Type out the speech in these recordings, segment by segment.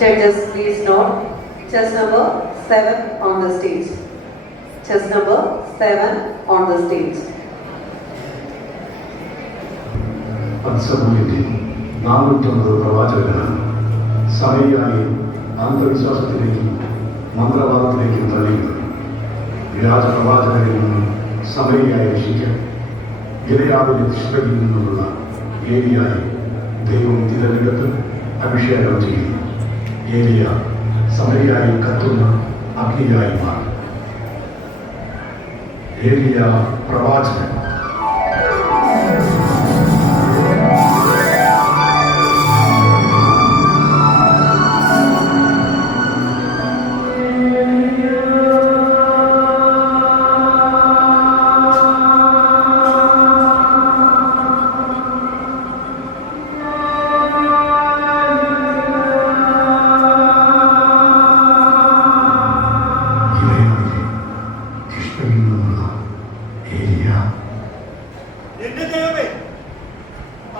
Judges, please note, chess number 7 on the stage. Chess number 7 on the stage. അത്സമൂല്യത്തിൽ 450 പ്രവാചകനാണ് സമയായും അന്ധവിശ്വാസത്തിലേക്കും മന്ത്രവാദത്തിലേക്കും തള്ളിയത്. വ്യാജ പ്രവാചകരിൽ നിന്നും സമയായി രക്ഷിക്കാൻ ഗിലയാദിലെ തിഷ്ബയിൽ നിന്നുമുള്ള ഏലിയായി ദൈവം തിരഞ്ഞെടുത്ത് അഭിഷേകം ചെയ്യുന്നു. ഏലിയ സമയായി കത്തുന്ന അഗ്നിയായി മാറി. ഏലിയ പ്രവാചകൻ.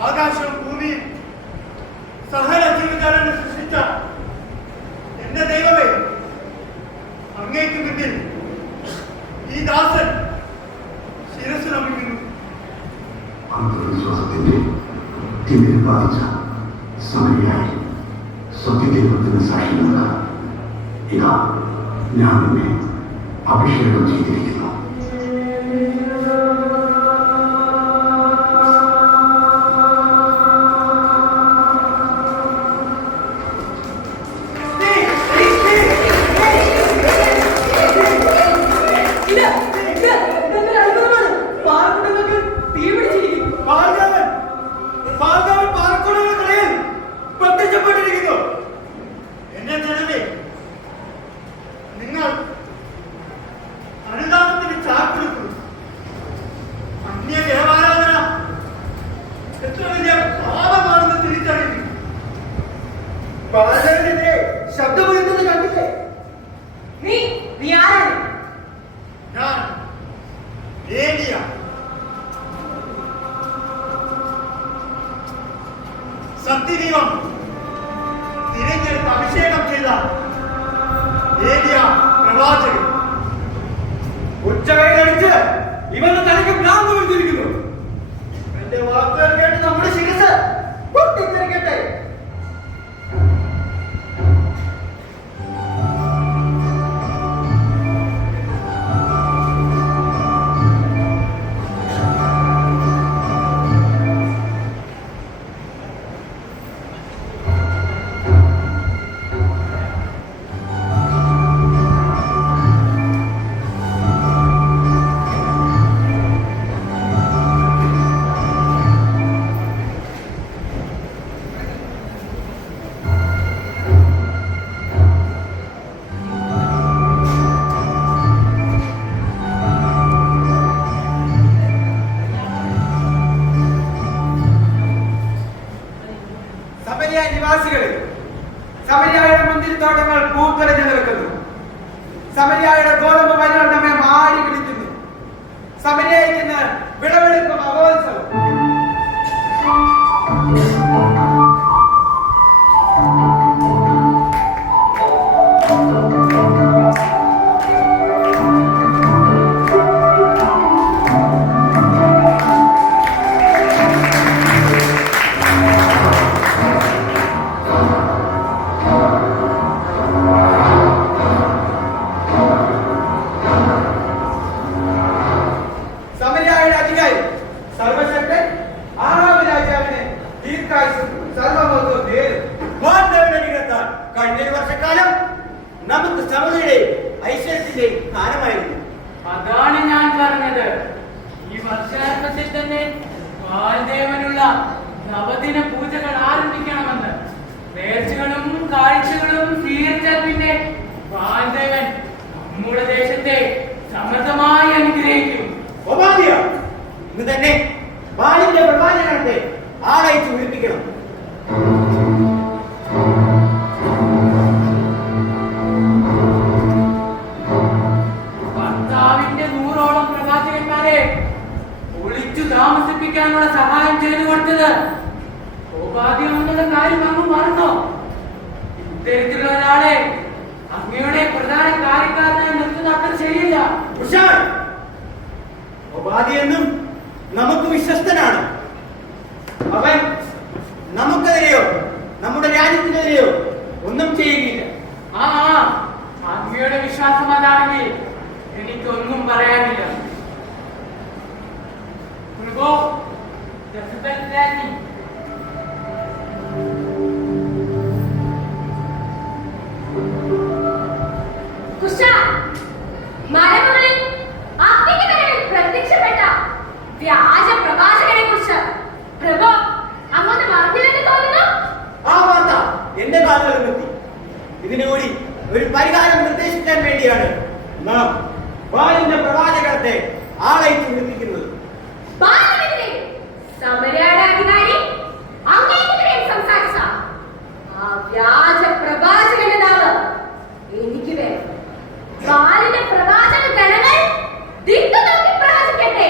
ആകാശവും ഭൂമിയും സകല ജീവജാലങ്ങൾ സൃഷ്ടിച്ച എന്റെ ദൈവമേ, അങ്ങേക്ക് മുന്നിൽ ഈ ദാസൻ ശിരസ് നമിക്കുന്നു. അന്ധവിശ്വാസത്തിന്റെ തിമിര് ബാധിച്ച സമയായി സത്യദൈവത്തിന് സാക്ഷി നൽകാം. ഇതാ ഞാൻ നിന്നെ അഭിഷേകം ചെയ്തിരിക്കുന്നു. ശബ്ദമുയർത്തുന്നത് കണ്ടില്ലേ? നീ ആരാണ്? ഞാൻ ഏലിയ. സത്യദൈവം തിരഞ്ഞെടുപ്പ് അഭിഷേകം ചെയ്ത ഏലിയ പ്രവാചകൻ. ഉച്ചകൈകടിച്ച് ഇവന്റെ തലയ്ക്ക് ഭ്രാന്ത് പിടിച്ചിരിക്കുന്നു. എന്റെ വാക്കുകൾ കേട്ട് നമ്മുടെ ശിരസ് പൊട്ടിത്തെറിക്കട്ടെ. നിവാസികളെ, സമരിയായുടെ മുന്തിരിത്തോട്ടങ്ങൾ പൂത്തലഞ്ഞു നിൽക്കുന്നു. സമരിയായുടെ ഗോതമ്പ് വയലുകൾ നമ്മെ മാടി വിളിക്കുന്നു. സമരിയായിക്കുന്ന വിളവെടുപ്പ് മഹോത്സവം. സർവശക്തൻ ആറാം രാജാവിനെ ദീർഘായുസ്സും സർവമോഹവും നേരും. കഴിഞ്ഞൊരു വർഷക്കാലം നമുക്ക് സമൃദ്ധിയുടെ ഐശ്വര്യത്തിന്റെ കാലമായിരുന്നു. അതാണ് ഞാൻ പറഞ്ഞത്. ഈ വർഷാരംഭത്തിൽ തന്നെ വാൽദേവനുള്ള നവദിന പൂജകൾ ആരംഭിക്കണമെന്ന്. നേർച്ചകളും കാഴ്ചകളും സ്വീകരിച്ചാൽ പിന്നെ വാൽദേവൻ നമ്മുടെ ദേശത്തെ സമൃദ്ധമായി അനുഗ്രഹിക്കും. ഇന്ന് തന്നെ ബാലിന്റെ പ്രവാചകനെ ആളയച്ച് വിളിപ്പിക്കണം. ഭർത്താവിന്റെ 100ഓളം പ്രവാചകന്മാരെ ഒളിച്ചു താമസിപ്പിക്കാനുള്ള സഹായം ചെയ്തു കൊടുത്തത് ഉപാധ്യങ്ങളുടെ കാര്യം അങ്ങ് മറന്നോ? ഇത്തരത്തിലുള്ള ഒരാളെ അങ്ങയുടെ പ്രധാന കാര്യക്കാരനായി നിർത്തുന്ന അത്ര ശരിയില്ല. കുശാൽ, ഉപാധിയെന്നും നമുക്ക് വിശ്വസ്തനാണ്. അവൻ നമുക്കെതിരെയോ നമ്മുടെ രാജ്യത്തിനെതിരെയോ ഒന്നും ചെയ്യുകയില്ല. ആ അങ്ങയുടെ വിശ്വാസം അതാണെങ്കിൽ എനിക്കൊന്നും പറയാനില്ല. പ്രഭു, ജസബൽ രാജ്ഞി മലമുകളിൽ അഗ്നിക്ക് പ്രത്യക്ഷപ്പെട്ട വ്യാജ പ്രവാചകനെ കുറിച്ച് പ്രഭു അങ്ങോട്ട് മറന്നില്ലെന്ന് തോന്നുന്നു. ആ വാർത്ത എന്റെ കാതുകളിലെത്തി. ഇതിനുകൂടി ഒരു പരിഹാരം നിർദ്ദേശിക്കാൻ വേണ്ടിയാണ് നാം ബാലിന്റെ പ്രവാചകത്തെ ആളയച്ചു വിളിപ്പിക്കുന്നത്. ബാലിനെതിരെ സമരയുടെ അധികാരി അങ്ങേക്കെതിരെ സംസാരിച്ച ആ വ്യാജ പ്രവാചകന്റെ നാവ് എനിക്ക് വേണം. ബാലിന്റെ പ്രവാചക ഗണങ്ങൾ ദിക്കു നോക്കി പ്രവചിക്കട്ടെ.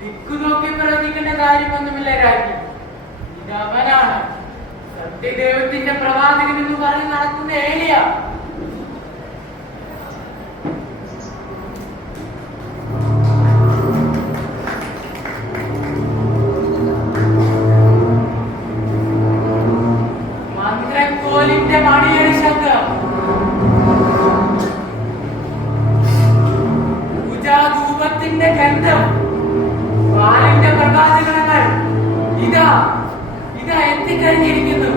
ദിക്കു നോക്കി പ്രവചിക്കേണ്ട കാര്യമൊന്നുമില്ല രാജ്ഞി. ഇതവനാണ് സത്യദൈവത്തിന്റെ പ്രവാചകൻ എന്ന് പറഞ്ഞ് നടക്കുന്ന ഏലിയ. മന്ത്രക്കോലിന്റെ മണിയടി ശബ്ദം, പൂജാധൂപത്തിന്റെ ഗന്ധം, ബാലിന്റെ പ്രകാശഗണങ്ങൾ ഇതാ എത്തിക്കഴിഞ്ഞിരിക്കുന്നു.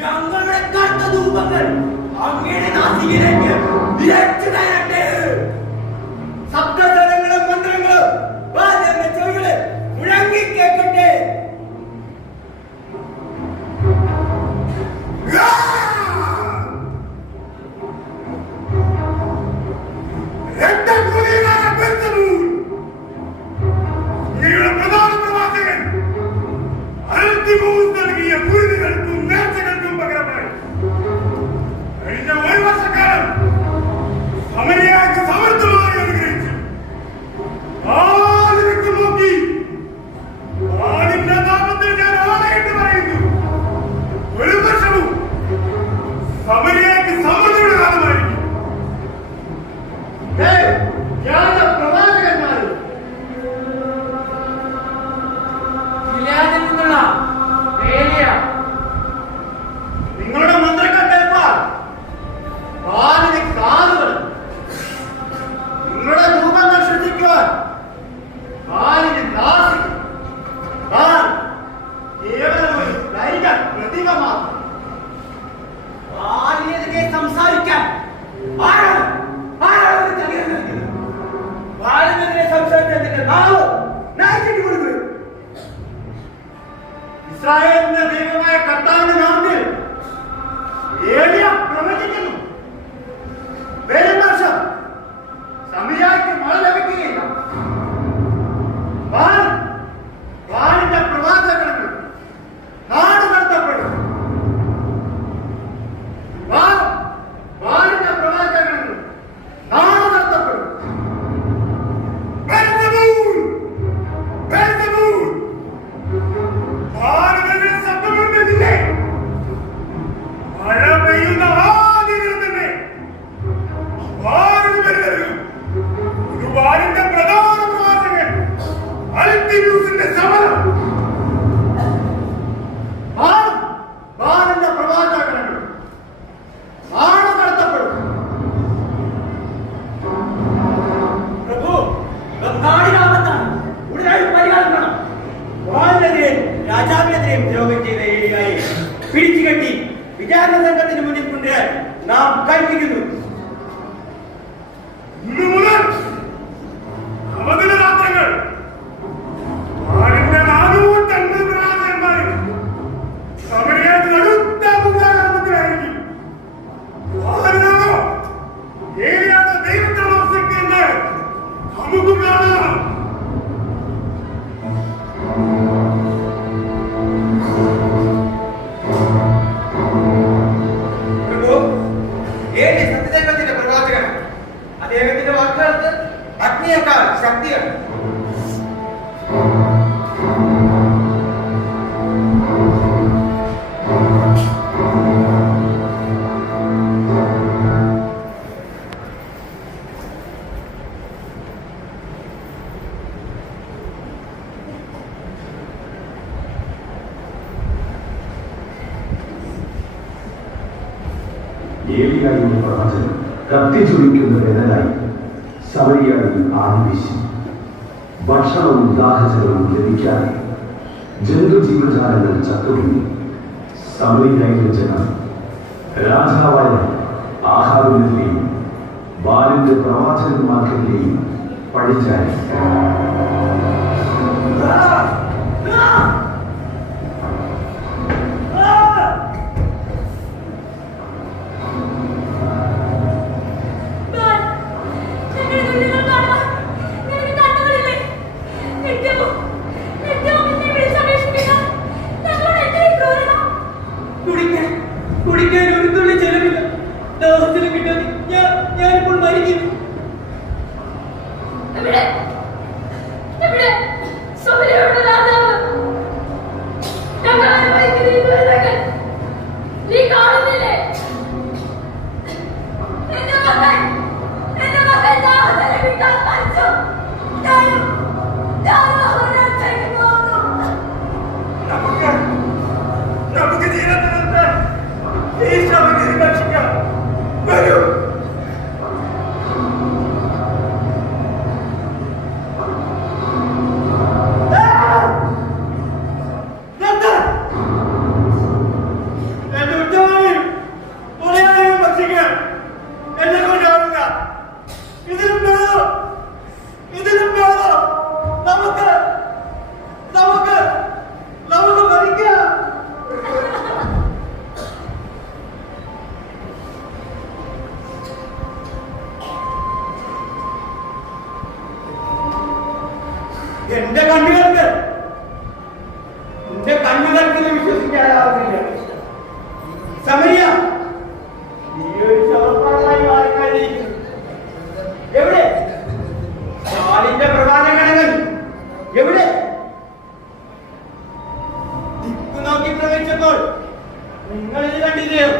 ഞങ്ങളുടെ കർത്തധൂപങ്ങൾ അങ്ങയുടെ നാസികയിലേക്ക് വിരച്ചു തരട്ടെ. ശബ്ദസ്വരങ്ങളും മന്ത്രങ്ങളും ബാലന്റെ ചെവികളിൽ മുഴങ്ങിക്കേൾക്കട്ടെ. നൽകിയ ഗുരുതികൾക്കും നേർച്ചകൾക്കും പകരമായി കഴിഞ്ഞ ഒരു വർഷക്കാലം സമരിയാക്ക് സമർത്ഥമായി അനുഗ്രഹിച്ചു. ആദ്യം നോക്കി ആദിന്റെ നാമത്തിൽ ഞാൻ ആളായിട്ട് പറയുന്നു, ഒരു വർഷവും സമരിയാക്ക് സമൃദ്ധിയുടെ കാലമായിരിക്കും. പ്രവാചകന്മാരും ഗിലെയാദിൽ നിന്നുള്ള ഏലിയ, നിങ്ങളുടെ മന്ത്രങ്ങൾ കേൾപ്പാൻ ബാലിന് കാതുകൾ, നിങ്ങളുടെ രൂപങ്ങൾ ശ്രദ്ധിക്കുവാൻ ബാലിന് നാസിക. ബാൽ കേവലം ഒരു ലൈംഗിക പ്രതിമ മാത്രം. ബാലിനെതിരെ സംസാരിക്കാൻ ആരാണ് കഴിയുന്നത്? ബാലിനെതിരെ സംസാരിക്കാൻ നിന്റെ നാവ് നയിച്ചിട്ട് കൊടുക്കുക. ഇസ്രായേലിന്റെ ദൈവമായ കർത്താവിന്റെ നാമത്തിൽ ഏലിയ പ്രവചിക്കുന്നു, വരും വർഷം സമയാക്ക് മഴ ലഭിക്കുകയില്ല. ബാലിന്റെ പ്രവാചകങ്ങൾ നാട് കടത്തപ്പെടും. ബാലിന്റെ പ്രവാചകങ്ങൾ നാട് കടത്തപ്പെടും. മഴ പെയ്യുന്ന ആദ്യം തന്നെ ഒരു വാലിന്റെ പ്രധാന പ്രവാചകൻ അൽത്തിമ്യൂസിന്റെ സമരം. ബാലിന്റെ പ്രവാചകങ്ങൾ നാട് കടത്തപ്പെടും. പ്രഭു, ബംഗാളിലാപത്താണ്. ഉടനായി പരിഹാരം വേണം. ബാലിനെതിരെയും രാജാവിനെതിരെയും ദ്രോഹം ചെയ്ത ഏലിയായി പിടിച്ചുകെട്ടി വിചാരണ സംഘത്തിന് മുന്നിൽ കൊണ്ടുവരാൻ നാം കൽപ്പിക്കുന്നു. ഇന്നു മുതൽ അവധിന രാത്രങ്ങൾ വാലിന്റെ 450 പ്രവാചകന്മാരും സമരിയാത്തിൽ അടുത്ത പൂജാകർമ്മത്തിലായിരിക്കും. വാലിനാണോ ഏലിയാണോ ദൈവത്തിനുള്ള ശക്തി എന്ന് നമുക്ക് കാണാം. ഏലിയായുടെ പ്രവചനം കത്തിച്ചൊലിക്കുന്ന വേദനായി സമരിയായി ആരംഭിച്ചു. ഭക്ഷണവും ദാഹജലവും ലഭിക്കാതെ ജന്തുജീവജാലങ്ങൾ ചത്തുപിടിഞ്ഞു. സമരിയായിലെ ജനം രാജാവായ ആഹാബിനെതിരെയും ബാലിന്റെ പ്രവാചകന്മാർക്കെതിരെയും പഴിച്ചായി. കുടിക്കാൻ ഒരു തുള്ളി ചെലവില്ല. ദാഹത്തിന് കിട്ടാതെ ഞാനിപ്പോൾ മരിക്കുന്നു. നമുക്ക് ജീവിതത്തിൽ ഈ ശ്രമത്തിൽ രക്ഷിക്കാം. വരൂ. എന്റെ കണ്ണുകൾക്ക് ഇത് വിശ്വസിക്കാനാവുന്നില്ല. സമരിയ, നീ ഒരു ശവപ്പാടായി മാറിക്കഴിഞ്ഞു. എവിടെ ബാലിന്റെ പ്രവാചകണങ്ങൾ? എവിടെ? ദിക്കു നോക്കി പ്രവേശിച്ചപ്പോൾ നിങ്ങൾ ഇത് കണ്ടില്ലയോ?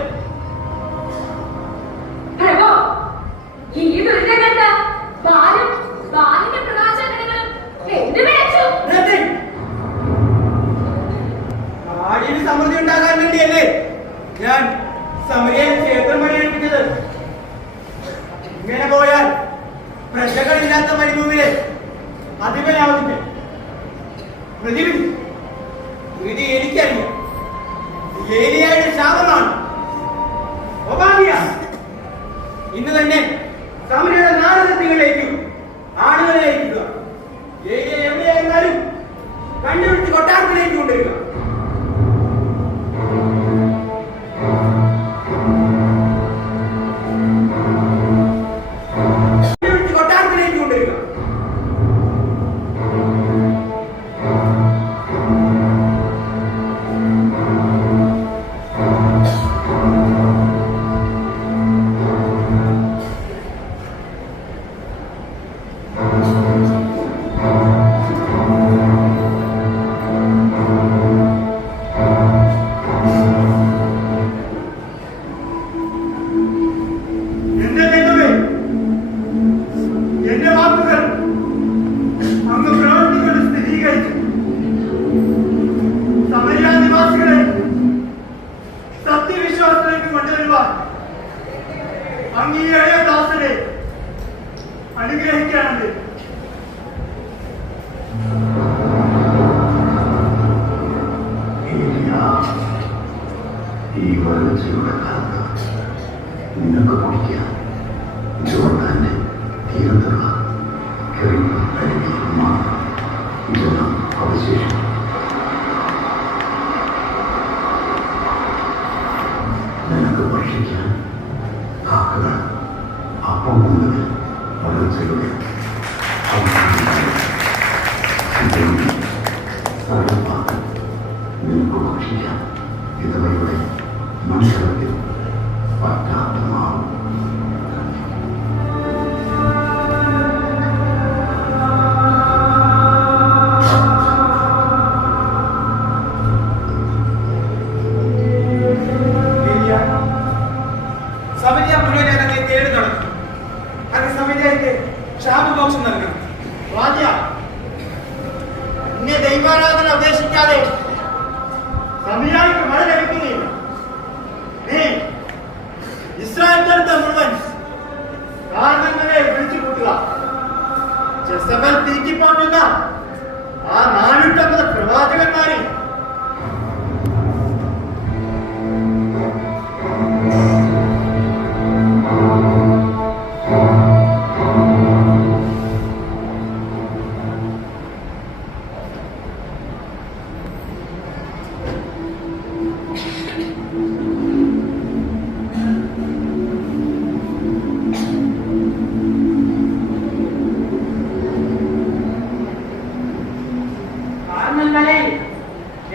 നാടിന് സമൃദ്ധി ഉണ്ടാകാൻ വേണ്ടിയല്ലേ ഞാൻ സമരിയെ ക്ഷേത്രം പണിയെടുപ്പിച്ചത്. ഇങ്ങനെ പോയാൽ പ്രജകളില്ലാത്ത മരുഭൂമിയിലെ അധിപനാവില്ല. പ്രതിവിധി വിധി എനിക്കറിയാം. ഏലിയായുടെ ശാപമാണ്. ഒബാദിയ, ഇന്ന് തന്നെ സമരിയുടെ നാടകത്തികളിലേക്ക് ആളുകളെ അയക്കുക. ഏലിയ എവിടെയായിരുന്നാലും കണ്ടുപിടിച്ച് കൊട്ടാരത്തിലേക്ക് കൊണ്ടുവരിക. അങ്ങീയ ദാസനെ അനുഗ്രഹിക്കാനുണ്ട്. ഈ വരൾച്ചയുടെ കാലത്ത് നിനക്ക് കുടിക്കാൻ ജോർദാന്റെ തീരത്തുള്ള ജലം അവശേഷിക്കും. നിനക്ക് ഭക്ഷിക്കാൻ കാക്കകൾ അപ്പം മുതൽ വരൾച്ചയുടെ സർവ്വപാത്രം നിനക്ക് ഭക്ഷിക്കാൻ ഇതവയുടെ മത്സരത്തിൽ പറ്റാത്ത മാറും. സമരിയ മുഴുവൻ ഞങ്ങളെ തേടി നടക്കും. അത് സമരിയയ്ക്ക് ശാപമോക്ഷം നൽകണം. രാജ, എന്നെ ദൈവാരാധന ഉപേക്ഷിക്കാതെ സമരിയയ്ക്ക് മഴ ലഭിക്കുകയില്ല. നീ ഇസ്രായേലിന്റെ മുഴുവൻ കാരണങ്ങളെ വിളിച്ചു കൂട്ടുക. ജെസബൽ തീറ്റിപ്പോറ്റുന്ന ആ 450 പ്രവാചകന്മാരെ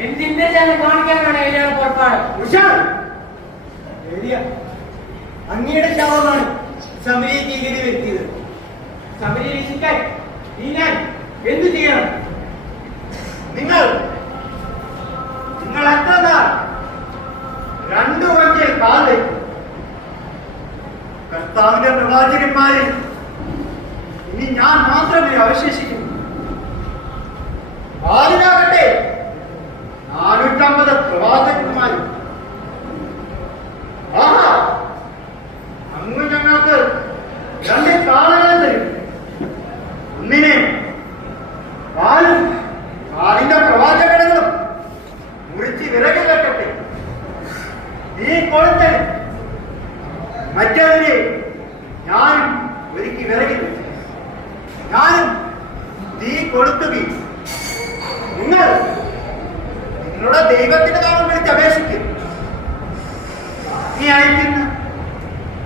എന്തിന്റെ ചെന്ന് കാണിക്കാനാണ് ഏരിയയുടെ പുറപ്പാട്? അങ്ങയുടെ ശവമാണ് സമരീകീകരി വരുത്തിയത്. ശബരി രക്ഷിക്കാൻ ഞാൻ എന്തു ചെയ്യണം? നിങ്ങൾ എത്ര നാൾ 2 വഞ്ചിയിൽ കാൽ വയ്ക്കും? കർത്താവിന്റെ പ്രവാചകന്മാരിൽ ഇനി ഞാൻ മാത്രമേ അവശേഷിക്കൂ. ആരിലാകട്ടെ 450 പ്രവാചകന്മാരും. ആഹാ, അങ്ങ് ഞങ്ങൾക്ക് 2 കാളകളെ തരും. ഒന്നിനെ കാലും കാലിന്റെ പ്രവാചകങ്ങളും മുറിച്ച് വിറക് കെട്ടട്ടെ. നീ കൊളുത്തൻ മറ്റവരെ ഞാനും ഒരുക്കി വിറകിൽ വെച്ചു. ഞാനും തീ കൊളുത്തുകയും നിങ്ങൾ നിങ്ങളുടെ ദൈവത്തിന്റെ നാമം വിളിച്ച് അപേക്ഷിക്കും. നീ അയക്കുന്ന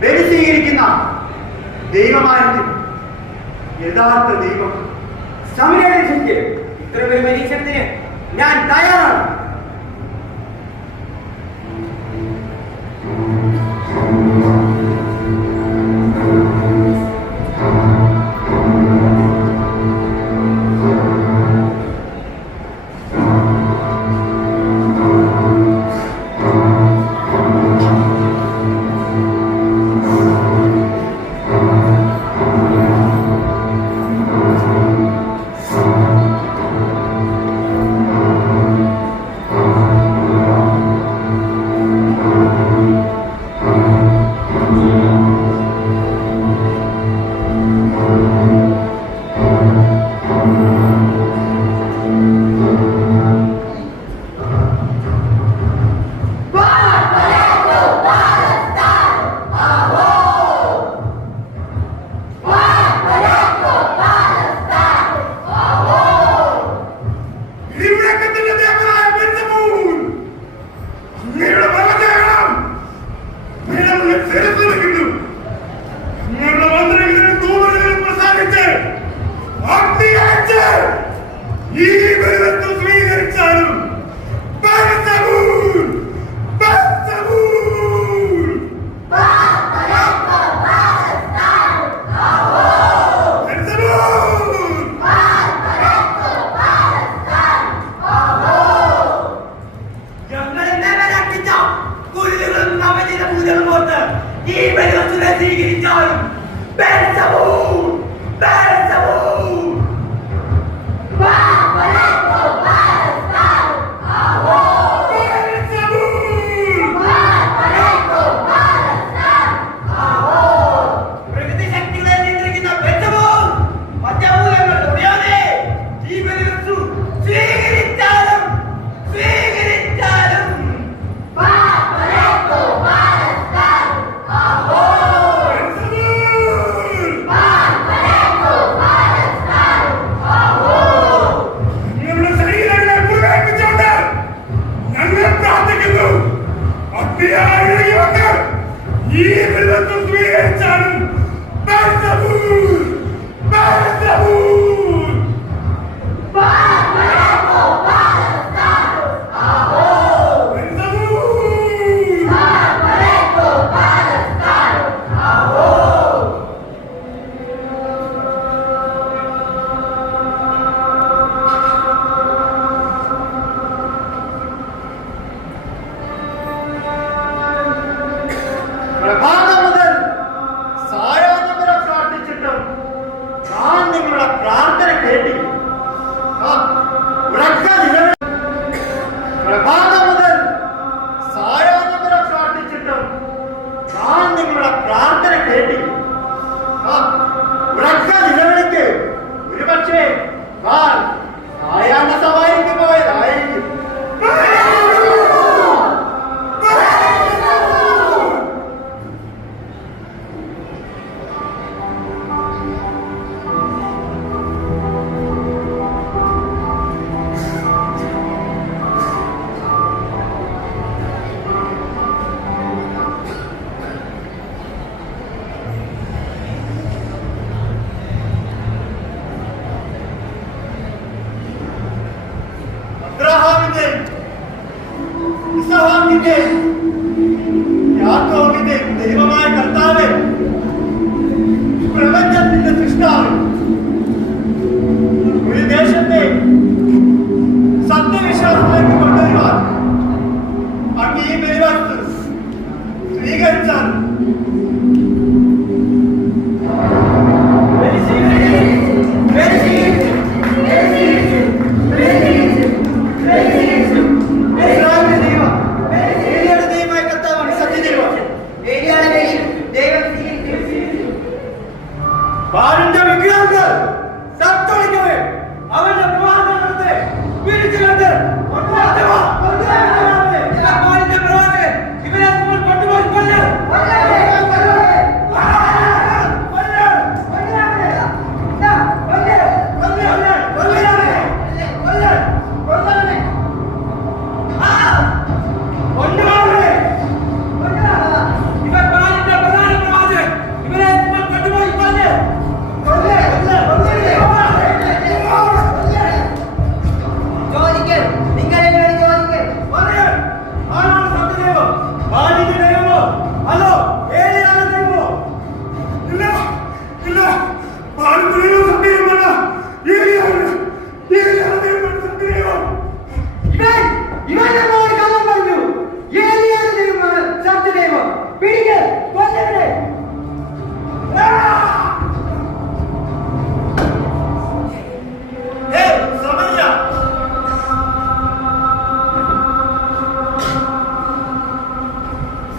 ബലി സ്വീകരിക്കുന്ന ദൈവമായിരിക്കും യഥാർത്ഥ ദൈവം. സമരനുസരിച്ച് ഇത്തരമൊരു പരീക്ഷണത്തിന് ഞാൻ തയ്യാറാണ്. ഇസഹാക്കിന്റെ യാക്കോബിന്റെ ദൈവമായ കർത്താവ്, പ്രപഞ്ചത്തിന്റെ സൃഷ്ടാവ്, ഒരു ദേശത്തെ സത്യവിശ്വാസത്തിലേക്ക് കൊണ്ടുവരുവാൻ അങ്ങ് ഈ ബലിവസ്തു സ്വീകരിച്ചാൽ ബാലിന്റെ വിഗ്രഹങ്ങൾ സത്തൊളിക്കവേ അവന്റെ പ്രവാചകത്തെ പിടിച്ചുകൊണ്ട് ബാലിന്റെ പ്രവാചകൻ ഇവരെ നമ്മൾ കൊണ്ടുപോയി കൊല്ലും.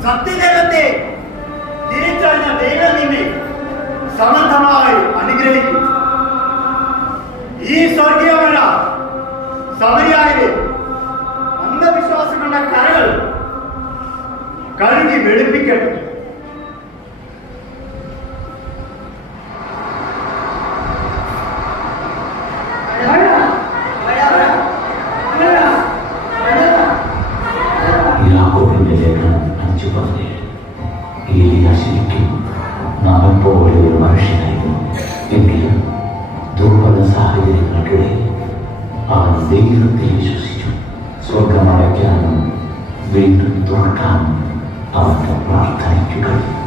സത്യദൈവത്തെ തിരിച്ചറിഞ്ഞ ദൈവം നിന്നെ സമർത്ഥമായി അനുഗ്രഹിക്കും. ഈ സ്വർഗീയമന സമരിയായിലെ അന്ധവിശ്വാസങ്ങളുടെ കരകൾ കഴുകി വെളുപ്പിക്കട്ടെ. യാക്കോബിന്റെ ലേഖനം 5:17. ഏലിയ ശരിക്കും നമ്മെ പോലെ ഒരു മനുഷ്യനായിരുന്നു. എങ്കിലും ദുർബല സാഹചര്യങ്ങൾക്കിടയിൽ അവൻ ദൈവത്തിൽ വിശ്വസിച്ചു. സ്വർഗം അടയ്ക്കാനും വീണ്ടും തുറക്കാനും അവന്റെ പ്രാർത്ഥനയ്ക്ക് കഴിയും.